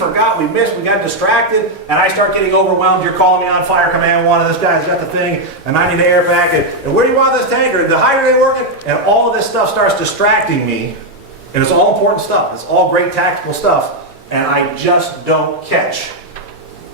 forgot, we missed, we got distracted, and I start getting overwhelmed. You're calling me on Fire Command 1, and this guy's got the thing, and I need an air pack, and where do you want this tanker? The hydrant ain't working, and all of this stuff starts distracting me, and it's all important stuff. It's all great tactical stuff, and I just don't catch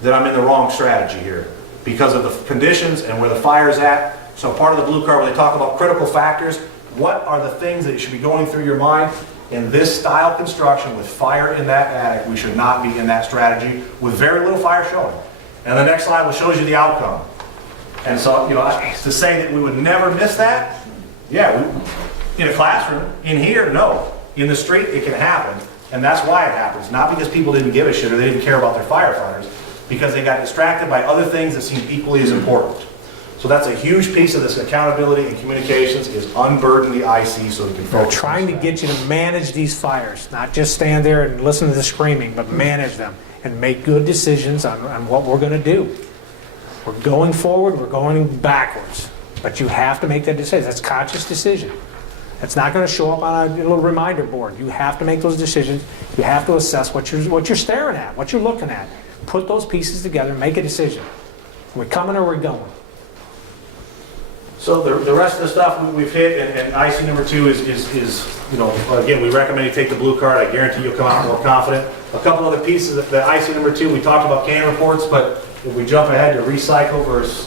that I'm in the wrong strategy here because of the conditions and where the fire's at. So part of the blue card, where they talk about critical factors, what are the things that should be going through your mind? In this style construction with fire in that attic, we should not be in that strategy with very little fire showing. And the next slide shows you the outcome. And so, to say that we would never miss that, yeah, in a classroom, in here, no. In the street, it can happen. And that's why it happens. Not because people didn't give a shit or they didn't care about their firefighters, because they got distracted by other things that seemed equally as important. So that's a huge piece of this accountability and communications, is unburden the IC so they can focus. We're trying to get you to manage these fires, not just stand there and listen to the screaming, but manage them and make good decisions on what we're going to do. We're going forward, we're going backwards, but you have to make that decision. That's a conscious decision. It's not going to show up on a little reminder board. You have to make those decisions. You have to assess what you're staring at, what you're looking at. Put those pieces together, make a decision. We're coming or we're going. So the rest of the stuff we've hit, and IC number 2 is again, we recommend you take the blue card. I guarantee you'll come out more confident. A couple other pieces of the IC number 2, we talked about can reports, but if we jump ahead to recycle versus...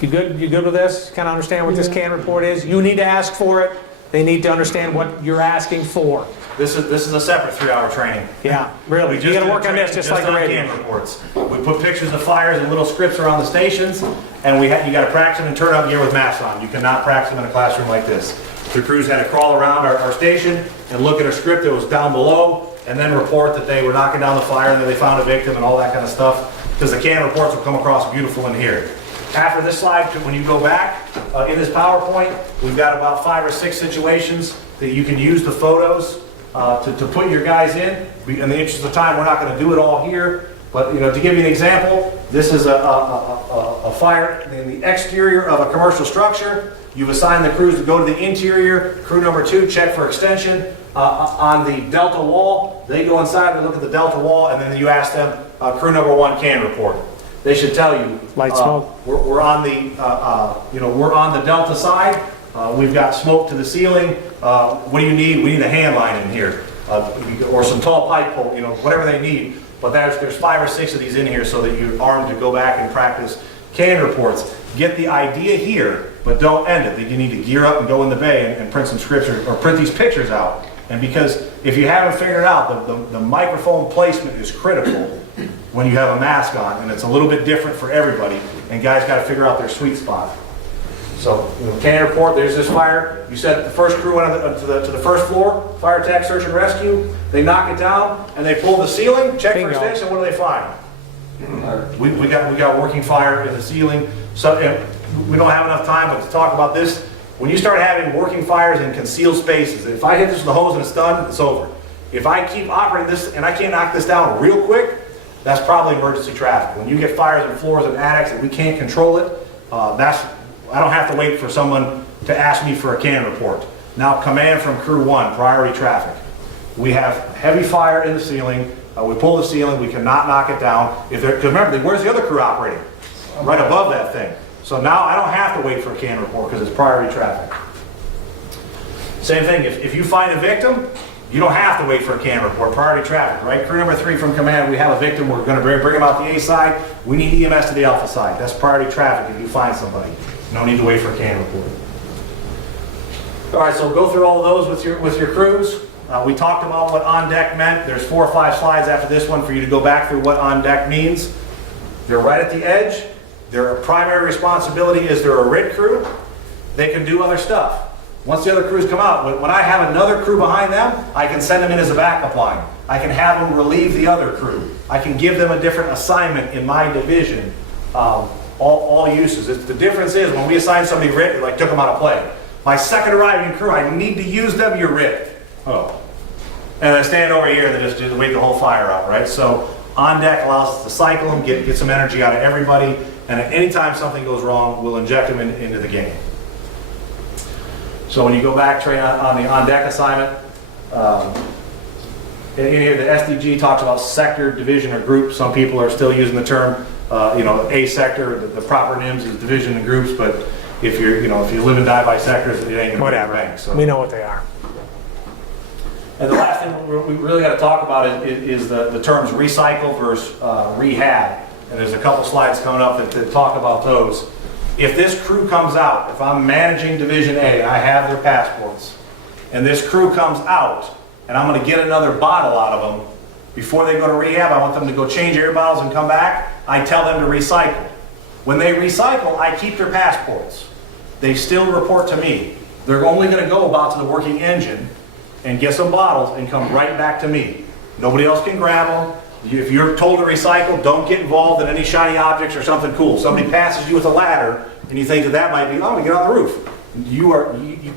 You good with this? Kind of understand what this can report is? You need to ask for it. They need to understand what you're asking for. This is a separate 3-hour training. Yeah, really. You got to work on this just like the radio. Can reports. We put pictures of fires and little scripts around the stations, and you got to practice them and turn out gear with masks on. You cannot practice them in a classroom like this. The crews had to crawl around our station and look at a script that was down below, and then report that they were knocking down the fire and that they found a victim and all that kind of stuff, because the can reports will come across beautiful in here. After this slide, when you go back, in this PowerPoint, we've got about 5 or 6 situations that you can use the photos to put your guys in. In the interest of time, we're not going to do it all here, but to give you an example, this is a fire in the exterior of a commercial structure. You've assigned the crews to go to the interior. Crew number 2, check for extension on the delta wall. They go inside, they look at the delta wall, and then you ask them, crew number 1 can report. They should tell you, light smoke. We're on the we're on the delta side. We've got smoke to the ceiling. What do you need? We need a hand line in here, or some tall pipe pole. Whatever they need. But there's 5 or 6 of these in here, so that you're armed to go back and practice can reports. Get the idea here, but don't end it. That you need to gear up and go in the bay and print some scripts or print these pictures out. And because if you haven't figured it out, the microphone placement is critical when you have a mask on, and it's a little bit different for everybody, and guys got to figure out their sweet spot. So, can report, there's this fire. You said the first crew went to the first floor, fire tech, search and rescue. They knock it down, and they pull the ceiling, check for extension, what do they find? We got working fire in the ceiling. So, we don't have enough time, but to talk about this, when you start having working fires in concealed spaces, if I hit this with a hose and it's done, it's over. If I keep operating this and I can't knock this down real quick, that's probably emergency traffic. When you get fires in floors and attics and we can't control it, I don't have to wait for someone to ask me for a can report. Now, command from crew 1, priority traffic. We have heavy fire in the ceiling. We pull the ceiling. We cannot knock it down. Because remember, where's the other crew operating? Right above that thing. So now I don't have to wait for a can report because it's priority traffic. Same thing, if you find a victim, you don't have to wait for a can report, priority traffic, right? Crew number 3 from command, we have a victim, we're going to bring them out the A side, we need EMS to the alpha side. That's priority traffic if you find somebody. No need to wait for a can report. All right, so go through all of those with your crews. We talked about what on deck meant. There's 4 or 5 slides after this one for you to go back through what on deck means. They're right at the edge. Their primary responsibility is they're a RIT crew. They can do other stuff. Once the other crews come out, when I have another crew behind them, I can send them in as a backup line. I can have them relieve the other crew. I can give them a different assignment in my division. All uses. The difference is when we assign somebody RIT, like took them out of play. My second arriving crew, I need to use them, you're RIT. Oh. And I stand over here and just wait the whole fire out, right? So on deck allows us to cycle them, get some energy out of everybody, and at any time something goes wrong, we'll inject them into the game. So when you go back, train on the on-deck assignment, in here, the SDG talks about sector, division, or group. Some people are still using the term, a sector. The proper NIMS is division and groups, but if you're, if you live and die by sectors, it ain't gonna Whatever. be a bank. So. We know what they are. And the last thing we really got to talk about is the terms recycle versus rehab. And there's a couple slides coming up that talk about those. If this crew comes out, if I'm managing Division A, and I have their passports, and this crew comes out, and I'm going to get another bottle out of them, before they go to rehab, I want them to go change air bottles and come back, I tell them to recycle. When they recycle, I keep their passports. They still report to me. They're only going to go about to the working engine and get some bottles and come right back to me. Nobody else can grab them. If you're told to recycle, don't get involved in any shiny objects or something cool. Somebody passes you with a ladder and you think that might be, oh, get on the roof.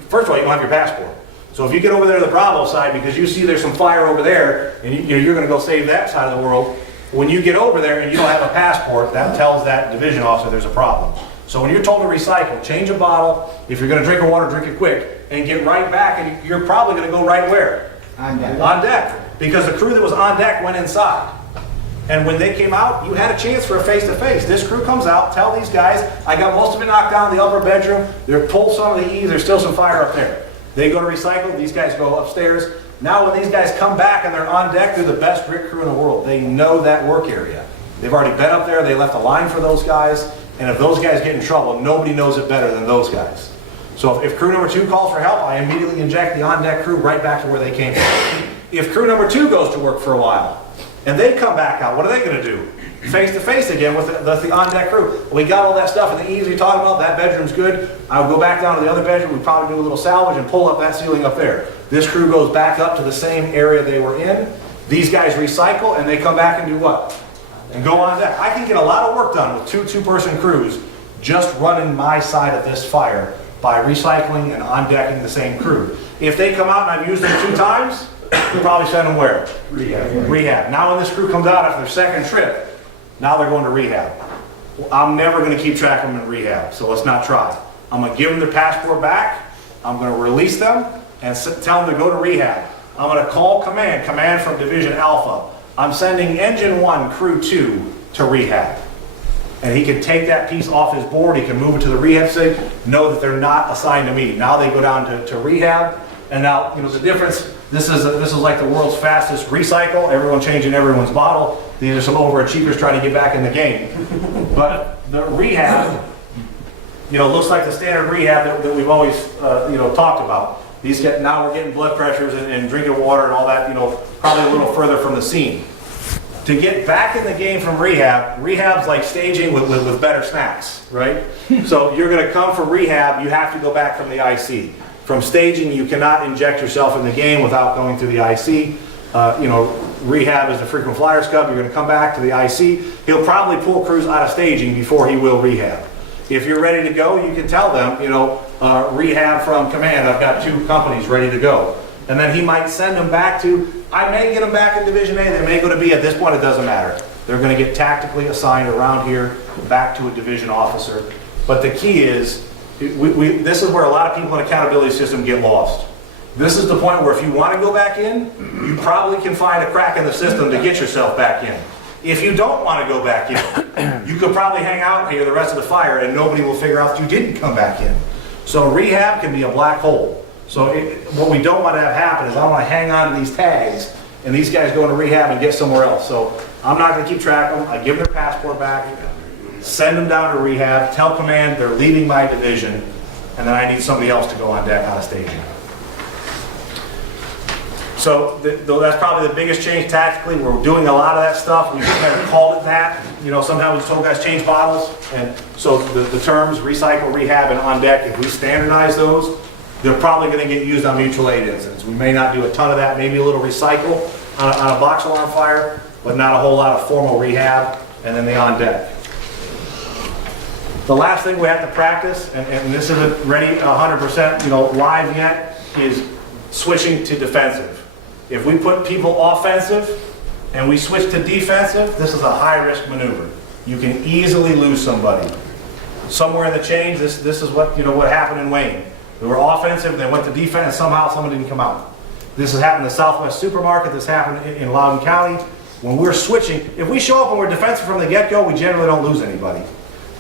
First of all, you don't have your passport. So if you get over there to the Bravo side because you see there's some fire over there and you're going to go save that side of the world, when you get over there and you don't have a passport, that tells that division officer there's a problem. So when you're told to recycle, change a bottle. If you're going to drink water, drink it quick and get right back, and you're probably going to go right where? On deck. On deck. Because the crew that was on deck went inside. And when they came out, you had a chance for a face-to-face. This crew comes out, tell these guys, I got most of it knocked down in the upper bedroom. They're pulled some of the eaves, there's still some fire up there. They go to recycle, these guys go upstairs. Now when these guys come back and they're on deck, they're the best grit crew in the world. They know that work area. They've already been up there, they left a line for those guys, and if those guys get in trouble, nobody knows it better than those guys. So if crew number 2 calls for help, I immediately inject the on-deck crew right back to where they came from. If crew number 2 goes to work for a while, and they come back out, what are they going to do? Face to face again with the on-deck crew. We got all that stuff in the eaves you're talking about, that bedroom's good. I'll go back down to the other bedroom, we probably do a little salvage and pull up that ceiling up there. This crew goes back up to the same area they were in. These guys recycle and they come back and do what? And go on deck. I can get a lot of work done with two-person crews just running my side of this fire by recycling and on-decking the same crew. If they come out and I've used them 2 times, we'll probably send them where? Rehab. Now when this crew comes out after their second trip, now they're going to rehab. I'm never going to keep track of them in rehab, so let's not try. I'm going to give them their passport back, I'm going to release them, and tell them to go to rehab. I'm going to call command from Division Alpha. I'm sending Engine 1, Crew 2 to rehab. And he can take that piece off his board, he can move it to the rehab site, know that they're not assigned to me. Now they go down to rehab, and now, the difference, this is like the world's fastest recycle, everyone changing everyone's bottle. These are some overachievers trying to get back in the game. But the rehab, looks like the standard rehab that we've always, talked about. Now we're getting blood pressures and drinking water and all that, probably a little further from the scene. To get back in the game from rehab's like staging with better snacks, right? So you're going to come from rehab, you have to go back from the IC. From staging, you cannot inject yourself in the game without going through the IC. Rehab is the frequent flyer scub. You're going to come back to the IC. He'll probably pull crews out of staging before he will rehab. If you're ready to go, you can tell them, rehab from command, I've got 2 companies ready to go. And then he might send them back I may get them back in Division A, they may go to B. At this point, it doesn't matter. They're going to get tactically assigned around here back to a division officer. But the key is, this is where a lot of people in accountability system get lost. This is the point where if you want to go back in, you probably can find a crack in the system to get yourself back in. If you don't want to go back in, you could probably hang out here the rest of the fire and nobody will figure out that you didn't come back in. So rehab can be a black hole. So what we don't want to have happen is I want to hang on to these tags and these guys go into rehab and get somewhere else. So I'm not going to keep track of them. I give their passport back, send them down to rehab, tell command they're leaving my division, and then I need somebody else to go on deck out of staging. So that's probably the biggest change tactically. We're doing a lot of that stuff. We just never called it that. Sometimes we told guys change bottles. And so the terms recycle, rehab, and on deck, if we standardize those, they're probably going to get used on mutual aid incidents. We may not do a ton of that, maybe a little recycle on a box alarm fire, but not a whole lot of formal rehab, and then the on deck. The last thing we have to practice, and this isn't ready 100% live yet, is switching to defensive. If we put people offensive and we switch to defensive, this is a high-risk maneuver. You can easily lose somebody. Somewhere in the change, this is what happened in Wayne. They were offensive, they went to defense, and somehow someone didn't come out. This has happened in the Southwest Supermarket, this happened in Loudoun County. When we're switching, if we show up and we're defensive from the get-go, we generally don't lose anybody.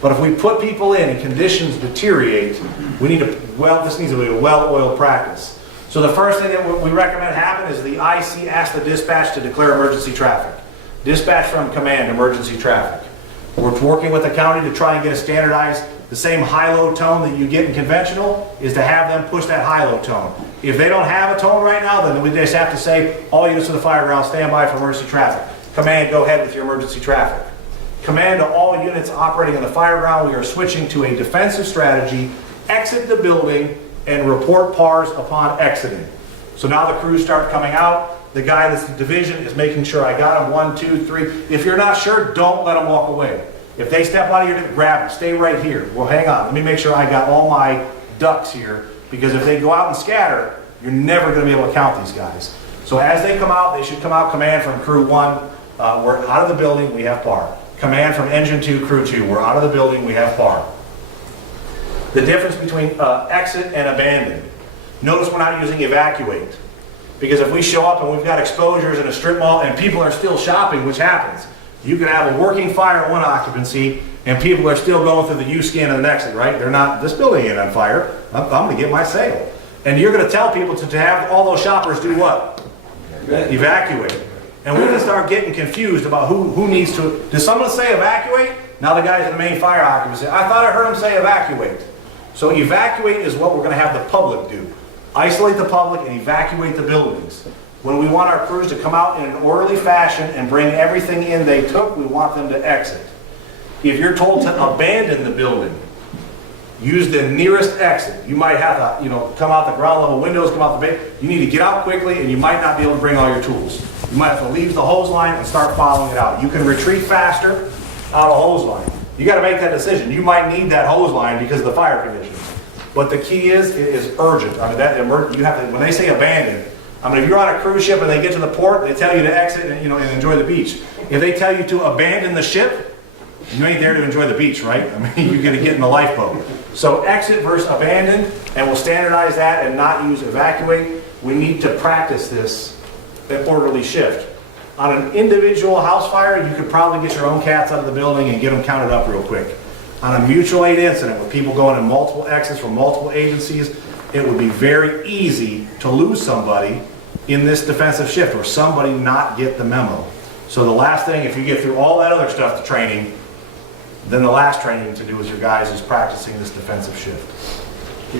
But if we put people in and conditions deteriorate, we need to, this needs to be a well-oiled practice. So the first thing that we recommend happen is the IC asks the dispatch to declare emergency traffic. Dispatch from command, emergency traffic. We're working with the county to try and get a standardized, the same high-low tone that you get in conventional, is to have them push that high-low tone. If they don't have a tone right now, then we just have to say, all units to the fire ground, stand by for emergency traffic. Command, go ahead with your emergency traffic. Command to all units operating in the fire ground, we are switching to a defensive strategy, exit the building, and report PARs upon exiting. So now the crews start coming out. The guy that's the division is making sure I got him, 1, 2, 3. If you're not sure, don't let them walk away. If they step out of your, grab them, stay right here. Well, hang on, let me make sure I got all my ducks here, because if they go out and scatter, you're never going to be able to count these guys. So as they come out, they should come out command from crew 1, we're out of the building, we have PAR. Command from engine 2, crew 2, we're out of the building, we have PAR. The difference between exit and abandon. Notice we're not using evacuate. Because if we show up and we've got exposures in a strip mall and people are still shopping, which happens, you can have a working fire at one occupancy and people are still going through the U-scan and the exit, right? They're not, this building ain't on fire, I'm going to get my sale. And you're going to tell people to have all those shoppers do what? Evacuate. And we're going to start getting confused about who needs to, does someone say evacuate? Now the guy's in the main fire occupancy. I thought I heard him say evacuate. So evacuate is what we're going to have the public do. Isolate the public and evacuate the buildings. When we want our crews to come out in an orderly fashion and bring everything in they took, we want them to exit. If you're told to abandon the building, use the nearest exit. You might have to, come out the ground level windows, come out the bay. You need to get out quickly and you might not be able to bring all your tools. You might have to leave the hose line and start following it out. You can retreat faster out of hose line. You got to make that decision. You might need that hose line because of the fire conditions. But the key is, it is urgent. I mean, you have to, when they say abandon, I mean, if you're on a cruise ship and they get to the port, they tell you to exit and, and enjoy the beach. If they tell you to abandon the ship, you ain't there to enjoy the beach, right? I mean, you're going to get in the lifeboat. So exit versus abandon, and we'll standardize that and not use evacuate. We need to practice this orderly shift. On an individual house fire, you could probably get your own cats out of the building and get them counted up real quick. On a mutual aid incident with people going in multiple exits from multiple agencies, it would be very easy to lose somebody in this defensive shift or somebody not get the memo. So the last thing, if you get through all that other stuff, the training, then the last training to do with your guys is practicing this defensive shift.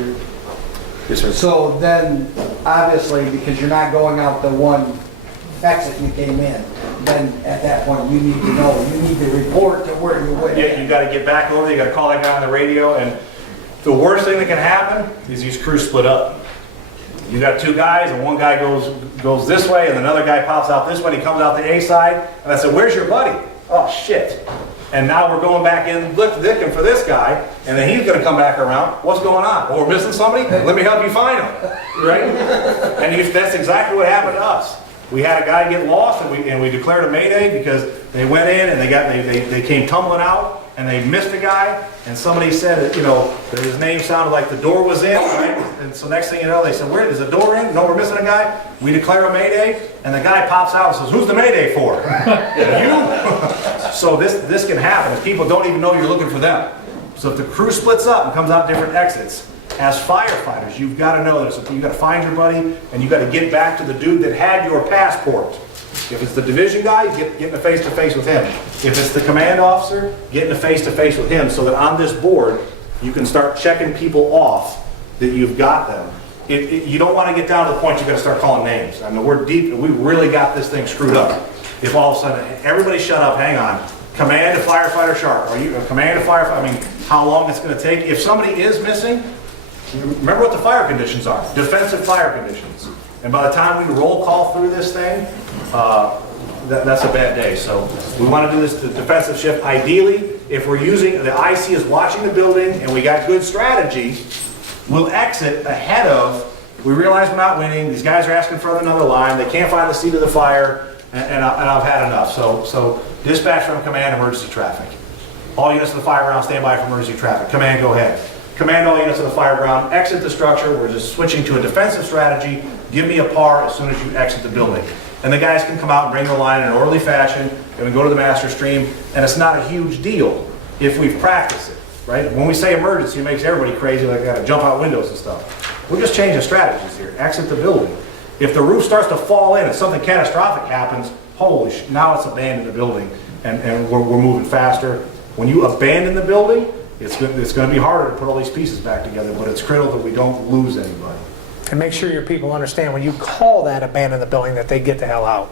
Yes, sir. So then, obviously, because you're not going out the one exit you came in, then at that point you need to know, you need to report to where you went. Yeah, you got to get back over there, you got to call that guy on the radio, and the worst thing that can happen is these crews split up. You got two guys, and one guy goes this way, and another guy pops out this way, and he comes out the A side, and I said, where's your buddy? Oh, shit. And now we're going back in looking for this guy, and then he's going to come back around. What's going on? Oh, we're missing somebody? Let me help you find him, right? And that's exactly what happened to us. We had a guy get lost, and we declared a mayday because they went in and they came tumbling out, and they missed a guy, and somebody said that his name sounded like the door was in, right? And so next thing you know, they said, where is the door in? No, we're missing a guy. We declare a mayday, and the guy pops out and says, who's the mayday for? You. So this can happen if people don't even know you're looking for them. So if the crew splits up and comes out different exits, as firefighters, you've got to know that you've got to find your buddy, and you've got to get back to the dude that had your passport. If it's the division guy, get in a face-to-face with him. If it's the command officer, get in a face-to-face with him so that on this board, you can start checking people off that you've got them. You don't want to get down to the point you've got to start calling names. I mean, we're deep, we really got this thing screwed up. If all of a sudden, everybody shut up, hang on. Command to firefighter Sharp. Are you a command to firefighter? I mean, how long it's going to take. If somebody is missing, remember what the fire conditions are. Defensive fire conditions. And by the time we roll call through this thing, that's a bad day. So we want to do this defensive shift. Ideally, if we're using, the IC is watching the building and we got good strategy, we'll exit ahead of, we realize we're not winning, these guys are asking for another line, they can't find the seat of the fire, and I've had enough. So dispatch from command, emergency traffic. All units to the fire ground, stand by for emergency traffic. Command, go ahead. command all units of the fire ground, exit the structure, we're just switching to a defensive strategy, give me a PAR as soon as you exit the building. And the guys can come out and bring their line in an orderly fashion, and we go to the master stream, and it's not a huge deal if we've practiced it, right? When we say emergency, it makes everybody crazy, like they gotta jump out windows and stuff. We're just changing strategies here, exit the building. If the roof starts to fall in and something catastrophic happens, holy sh, now it's abandon the building, and we're moving faster. When you abandon the building, it's gonna be harder to put all these pieces back together, but it's critical that we don't lose anybody. And make sure your people understand when you call that abandon the building that they get the hell out.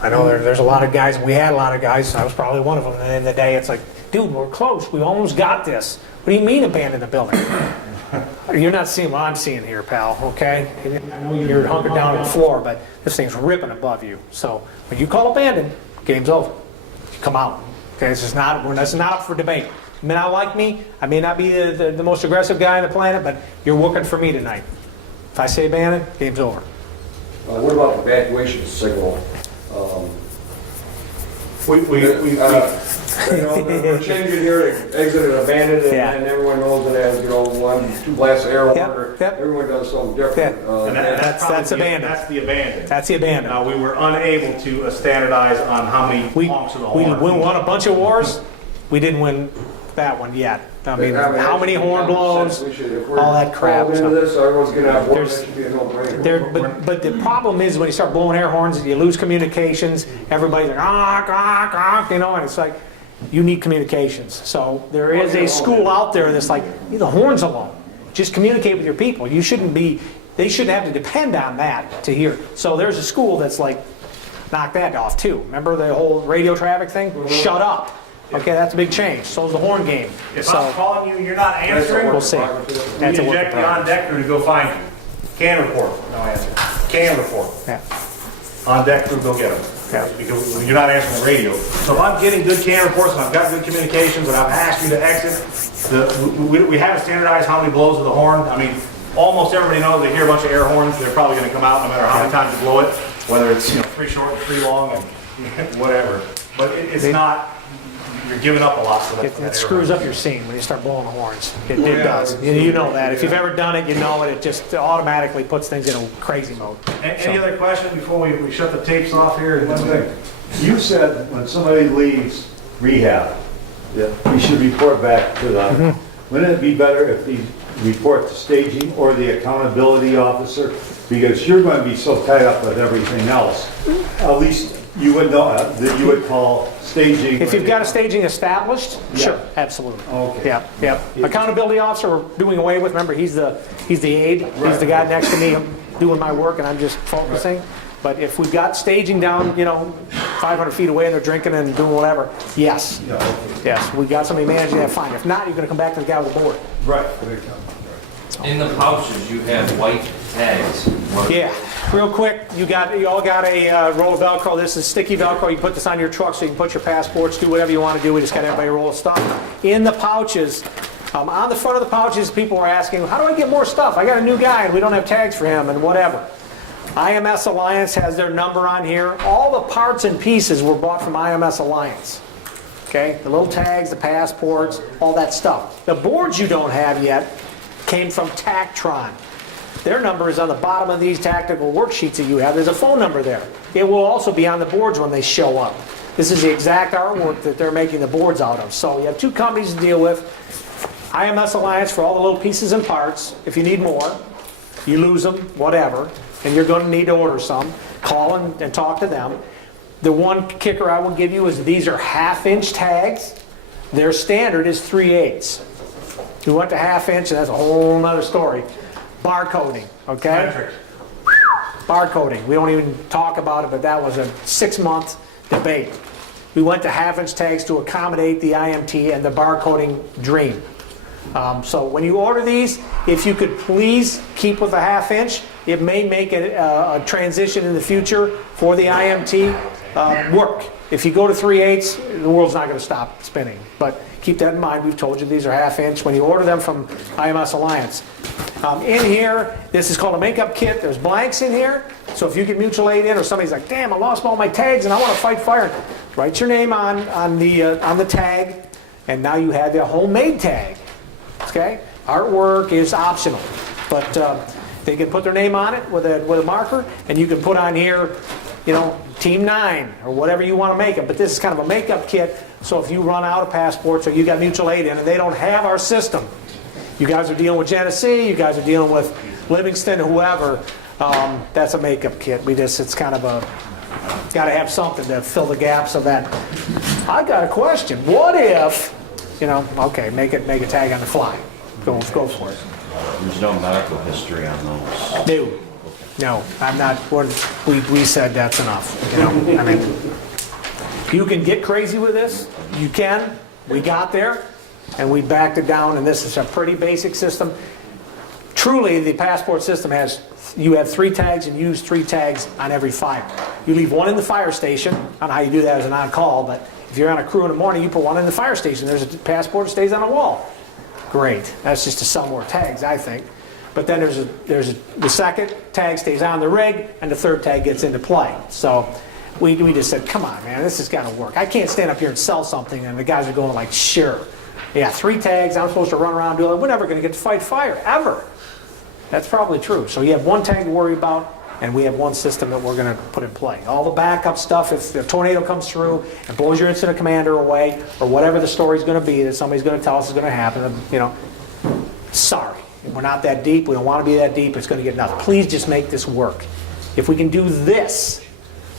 I know there's a lot of guys, we had a lot of guys, I was probably one of them, and in the day it's like, dude, we're close, we almost got this. What do you mean abandon the building? You're not seeing what I'm seeing here, pal, okay? I know you're hunkered down on the floor, but this thing's ripping above you. So when you call abandon, game's over. You come out. Okay, this not up for debate. You may not like me, I may not be the most aggressive guy on the planet, but you're working for me tonight. If I say abandon, game's over. What about the evacuation signal? We're changing here to exit and abandon, and Yeah. then everyone knows it as, 1, 2 blasts of air horn. Yep. Everyone does something different. And That's probably abandon. That's the abandon. That's the abandon. Now, we were unable to standardize on how many We honks of the we horn. won a bunch of wars. We didn't win that one yet. I mean, how many horn blows, all that crap. Into this, everyone's gonna have one, There's- that should be a no-brainer. But the problem is when you start blowing air horns, you lose communications. Everybody's like, and it's like, you need communications. So there is a school out there that's like, leave the horns alone. Just communicate with your people. They shouldn't have to depend on that to hear. So there's a school that's like, knock that off too. Remember the whole radio traffic thing? Shut up. Okay, that's a big change. So's the horn game. If So I'm calling you, you're not answering, we'll see. we That's a work in inject the on-deck crew to go find you. Can report, no answer. Can report. Yeah. On-deck crew, go get them. Yeah. Because you're not answering the radio. So if I'm getting good can reports and I've got good communications and I've asked you to exit, we haven't standardized how many blows of the horn. I mean, almost everybody knows they hear a bunch of air horns, they're probably gonna come out no matter how many times you blow it, whether it's, 3 short and 3 long and whatever. But it's not, you're giving up a lot for that. It screws up your scene when you start blowing the horns. It Yeah. does. You know that. If you've ever done it, you know it. It just automatically puts things in a crazy mode. Any other question before we shut the tapes off here? One thing, you said when somebody leaves rehab, that we should report back to them. Wouldn't it be better if you report to staging or the accountability officer? Because you're going to be so tied up with everything else. At least you would know, that you would call staging. If you've got a staging established, Yeah. sure, absolutely. Okay. Yeah. Accountability officer, we're doing away with. Remember, he's the aide. He's the guy next to me doing my work, and I'm just focusing. But if we've got staging down, 500 feet away and they're drinking and doing whatever, yes. Yeah, okay. Yes, we got somebody managing that, fine. If not, you're going to come back to the guy with the board. Right. In the pouches, you have white tags. Yeah, real quick, you all got a roll of Velcro. This is sticky Velcro. You put this on your truck so you can put your passports, do whatever you want to do. We just got everybody roll of stuff. In the pouches, on the front of the pouches, people were asking, how do I get more stuff? I got a new guy and we don't have tags for him and whatever. IMS Alliance has their number on here. All the parts and pieces were bought from IMS Alliance. Okay, the little tags, the passports, all that stuff. The boards you don't have yet came from Tactron. Their number is on the bottom of these tactical worksheets that you have. There's a phone number there. It will also be on the boards when they show up. This is the exact artwork that they're making the boards out of. So you have 2 companies to deal with. IMS Alliance for all the little pieces and parts. If you need more, you lose them, whatever, and you're going to need to order some, call and talk to them. The one kicker I will give you is these are 1/2-inch tags. Their standard is 3/8. We went to 1/2 inch, and that's a whole nother story. Barcoding, okay? Metrics. Barcoding. We don't even talk about it, but that was a 6-month debate. We went to 1/2-inch tags to accommodate the IMT and the barcoding dream. So when you order these, if you could please keep with a 1/2 inch, it may make a transition in the future for the IMT work. If you go to 3/8, the world's not going to stop spinning. But keep that in mind. We've told you these are 1/2 inch when you order them from IMS Alliance. In here, this is called a makeup kit. There's blanks in here. So if you get mutual aid in, or somebody's like, damn, I lost all my tags and I want to fight fire, write your name on the tag, and now you have the homemade tag. Okay? Artwork is optional, but they can put their name on it with a marker, and you can put on here, you know, Team 9 or whatever you want to make it. But this is kind of a makeup kit, so if you run out of passports or you got mutual aid in and they don't have our system, you guys are dealing with Genesee, you guys are dealing with Livingston, whoever, that's a makeup kit. It's kind of a, got to have something to fill the gaps of that. I got a question. What if, you know, okay, make a tag on the fly. Go for it. There's no medical history on those. No, I'm not, we said that's enough, you know, I mean, you can get crazy with this, you can, we got there, and we backed it down, and this is a pretty basic system. Truly, the passport system has, you have 3 tags and use 3 tags on every fire. You leave one in the fire station, I don't know how you do that as an on-call, but if you're on a crew in the morning, you put one in the fire station, there's a passport that stays on a wall. Great, that's just to sell more tags, I think. But then the second tag stays on the rig, and the third tag gets into play. So we just said, come on, man, this has got to work. I can't stand up here and sell something, and the guys are going like, sure. Yeah, 3 tags, I'm supposed to run around doing it. We're never going to get to fight fire, ever. That's probably true. So you have 1 tag to worry about, and we have 1 system that we're going to put in play. All the backup stuff, if a tornado comes through and blows your incident commander away, or whatever the story's going to be that somebody's going to tell us is going to happen, you know, sorry. We're not that deep. We don't want to be that deep. It's going to get nothing. Please just make this work. If we can do this,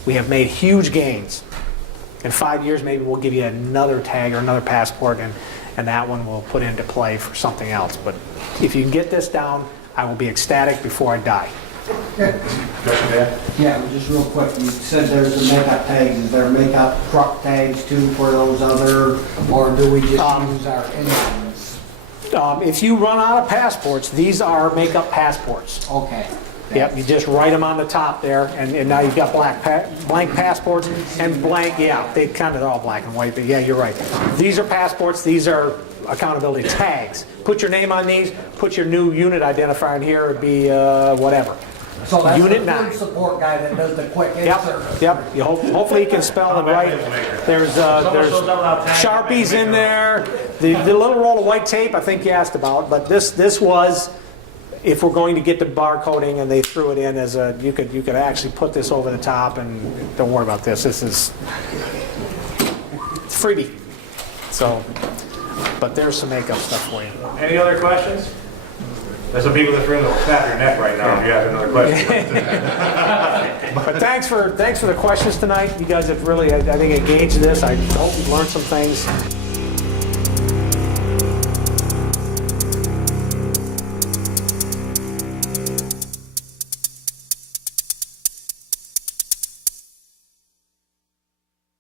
we have made huge gains. In 5 years, maybe we'll give you another tag or another passport, and that one we'll put into play for something else. But if you can get this down, I will be ecstatic before I die. Yeah, but just real quick, you said there's the makeup tags. Is there makeup truck tags too for those other, or do we just use our in-ones? If you run out of passports, these are makeup passports. Okay. Yep, you just write them on the top there, and now you've got blank passports and blank, yeah, they kind of are all black and white, but yeah, you're right. These are passports, these are accountability tags. Put your name on these, put your new unit identifier in here, it'd be whatever. So that's Unit the 9. food support guy that does the quick insert. Yep. You hopefully you can spell it right. There's Sharpies in there. The little roll of white tape I think you asked about, but this was, if we're going to get the barcoding, and they threw it in as a, you could actually put this over the top, and don't worry about this. This is freebie. So, but there's some makeup stuff for you. Any other questions? There's some people in this room that will snap your neck right now if you have another question. But thanks for the questions tonight. You guys have really, I think, engaged this. I hope you've learned some things.